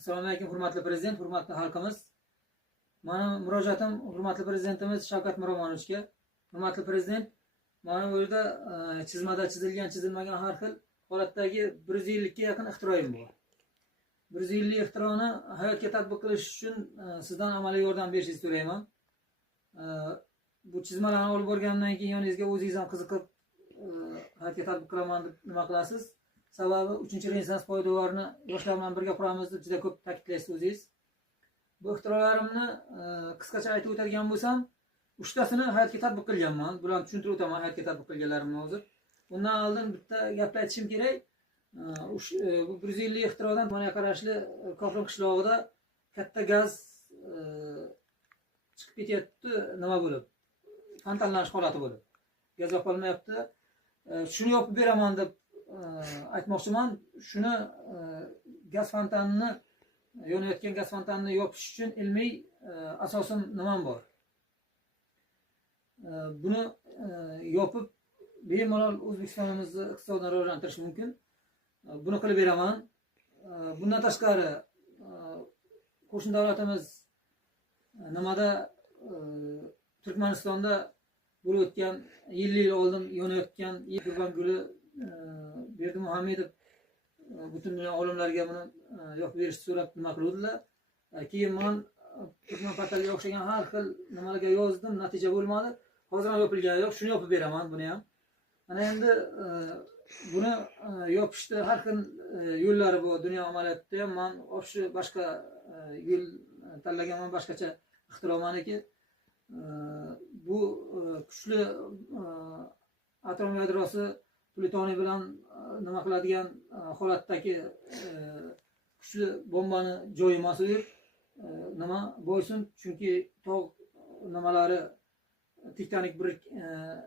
Assalomu alaykum, hurmatli prezident, hurmatli xalqimiz. Mana murojaatim hurmatli prezidentimiz Shavkat Miromonovichga. Hurmatli prezident, mana bu yerda chizmada chizilgan, chizilmagan har xil holatdagi 150 ga yaqin ixtiroim bor. 150 ixtironi hayotga tatbiq qilish uchun sizdan amaliy yordam berishingizni so'rayman. Bu chizmalarni olib borgandan keyin yoningizga o'zingiz ham qiziqib hayotga tatbiq qilaman deb nima qilasiz? Sababi 3-Renessans poydevorini yoshlar bilan birga quramiz deb juda ko'p ta'kidlaysiz o'zingiz. Bu ixtirolarimni qisqacha aytib o'tadigan bo'lsam, 3tasini hayotga tatbiq qilganman. Bularni tushuntirib o'taman hayotga tatbiq qilganlarimni hozir. Undan oldin bitta gapni aytishim kerak. Bu 150 ixtirodan To'maga qarashli Kofron qishlog'ida katta gaz chiqib ketyapti, nima bo'lib? Fontanlanish holati bo'lib. Gaz yopolmayapti. Shuni yopib beraman deb aytmoqchiman. Shuni gaz fontanini, yonayotgan gaz fontanini yopish uchun ilmiy asosim nimam bor? Buni yopib bemalol O'zbekistonimizni iqtisodini rivojlantirish mumkin. Buni qilib beraman. Bundan tashqari qo'shni davlatimiz nimada Turkmanistonda bo'lib o'tgan 50 yil oldin yonayotgan Gurbanguli Berdimuhamedov butun dunyo olimlariga buni yoqib berishni so'rab nima qiluvdilar. Keyin men Turkman portaliga o'xshagan har xil nimalarga yozdim, natija bo'lmadi. Hozir ham yopilgani yo'q, shuni yopib beraman buni ham. Ana endi buni yopishda har xil yo'llari bor. Dunyo amaliyotida ham men o'sha boshqa yo'l tanlaganman, boshqacha ixtiromaniki. Bu kuchli atom yadrosi plutoniy bilan nima qiladigan holatdagi kuchli bombani joyi emas u. Nima bo'lsin, chunki tog' nimalari tektonik bir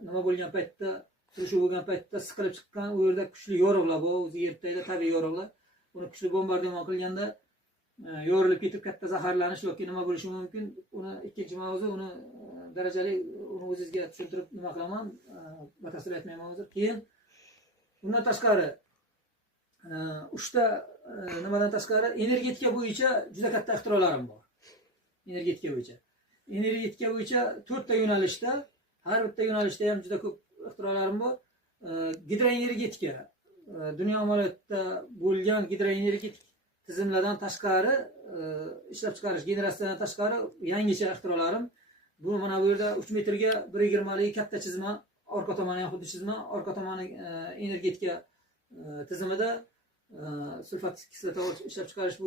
nima bo'lgan paytda, surishuv bo'lgan paytda siqilib chiqqan, u yerda kuchli yorug'lar bor, o'zi yer tagida tabiiy yorug'lar. Uni kuchli bombardimon qilganda yorilib ketib katta zaharlanish yoki nima bo'lishi mumkin. Uni ikkinchi mavzu, uni darajali uni o'zingizga tushuntirib nima qilaman, batafsil aytmayman hozir. Keyin bundan tashqari 3ta nimadan tashqari energetika bo'yicha juda katta ixtirolarim bor. Energetika bo'yicha. Energetika bo'yicha 4 ta yo'nalishda, har bitta yo'nalishda ham juda ko'p ixtirolarim bor. Gidroenergetika, dunyo amaliyotida bo'lgan gidroenergetik tizimlardan tashqari ishlab chiqarish, generatsiyadan tashqari yangicha ixtirolarim. Bu mana bu yerda 3 metrga 1.20 lik katta chizma, orqa tomoni ham xuddi chizma, orqa tomoni energetika tizimida sulfat kislota ishlab chiqarish